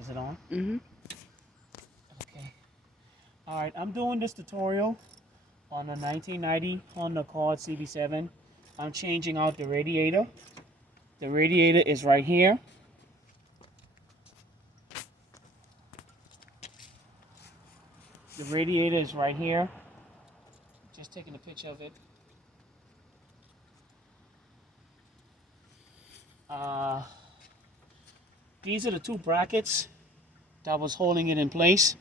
Is it on? Mm-hmm. Okay. All right, I'm doing this tutorial on a 1990 Honda Accord CB7. I'm changing out the radiator. The radiator is right here. The radiator is right here. Just taking a picture of it. Uh, these are the two brackets that was holding it in place.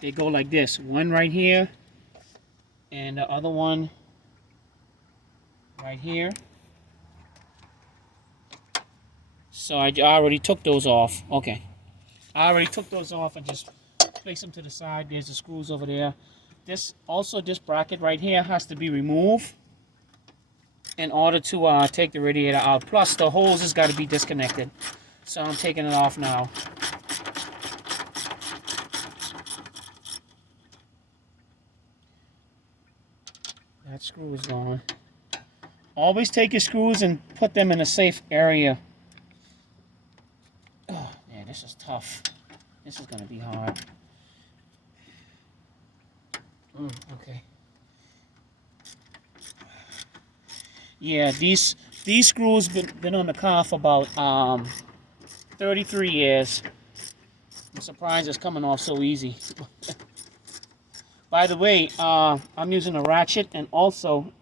They go like this. One right here and the other one right here. So I already took those off. Okay. I already took those off and just place them to the side. There's the screws over there. This bracket right here has to be removed in order to take the radiator out. Plus the hose has got to be disconnected. So I'm taking it off now. That screw is gone. Always take your screws and put them in a safe area. Oh, man, this is tough. This is going to be hard. Okay. Yeah, these screws been on the car for about 33 years. I'm surprised it's coming off so easy. By the way, I'm using a ratchet, and also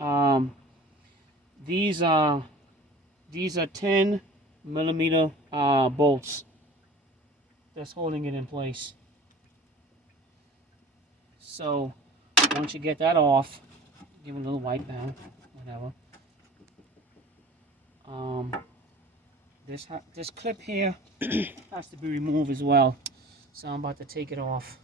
these are 10mm bolts that's holding it in place. So once you get that off, give it a little wipe down, whatever. This clip here has to be removed as well. So I'm about to take it off.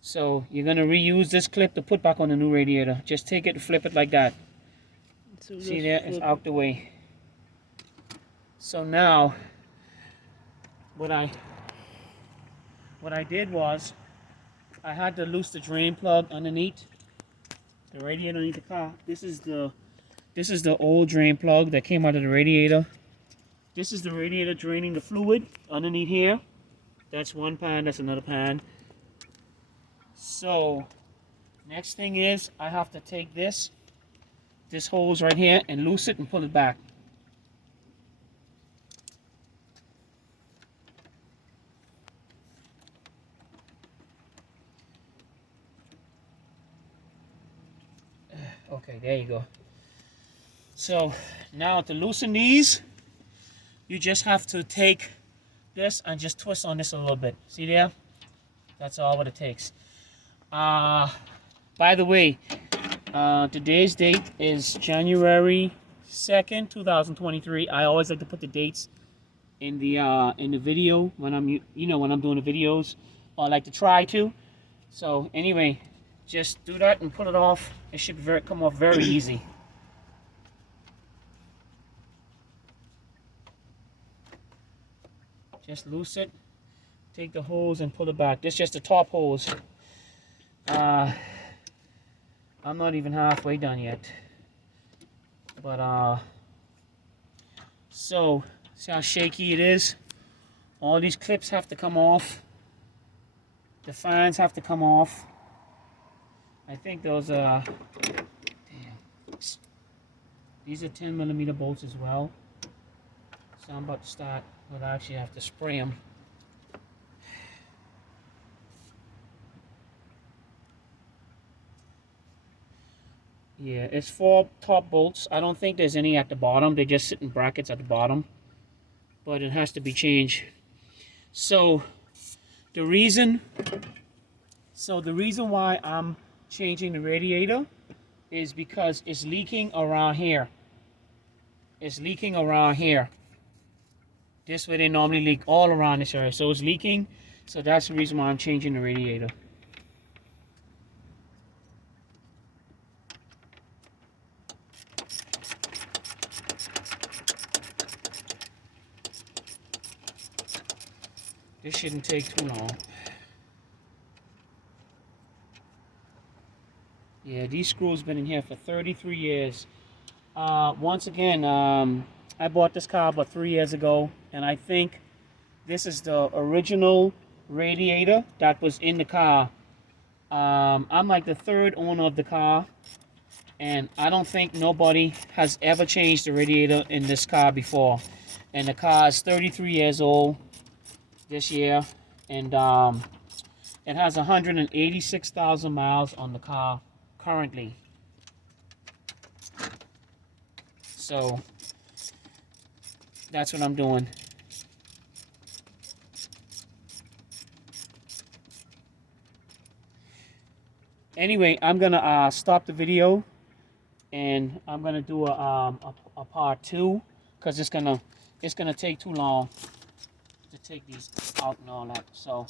So you're gonna reuse this clip to put back on the new radiator. Just take it and flip it like that. So see there, it's out the way. So now, what I did was, I had to loose the drain plug underneath the radiator underneath the car. This is the old drain plug that came out of the radiator. This is the radiator draining the fluid underneath here. That's one pan, that's another pan. So, next thing is, I have to take this hose right here and loose it and pull it back. Okay, there you go. So, now to loosen these, you just have to take this and just twist on this a little bit. See there? That's all what it takes. By the way, today's date is January 2nd, 2023. I always like to put the dates in the video when I'm when I'm doing the videos. Or I like to try to. So anyway, just do that and put it off. It should come off very easy. Just loose it. Take the hose and pull it back. This is just the top hose. I'm not even halfway done yet. But so see how shaky it is? All these clips have to come off. The fans have to come off. I think those damn. These are 10mm bolts as well. So I'm about to start, but I actually have to spray them. Yeah, it's 4 top bolts. I don't think there's any at the bottom. They just sit in brackets at the bottom. But it has to be changed. So the reason why I'm changing the radiator is because it's leaking around here. It's leaking around here. This way they normally leak all around this area. So it's leaking. So that's the reason why I'm changing the radiator. This shouldn't take too long. Yeah, these screws been in here for 33 years. Once again, I bought this car about 3 years ago, and I think this is the original radiator that was in the car. I'm like the third owner of the car, and I don't think nobody has ever changed the radiator in this car before. And the car is 33 years old this year, and it has 186,000 miles on the car currently. So that's what I'm doing. Anyway, I'm gonna stop the video, and I'm gonna do a part 2, because it's gonna take too long to take these out and all that. So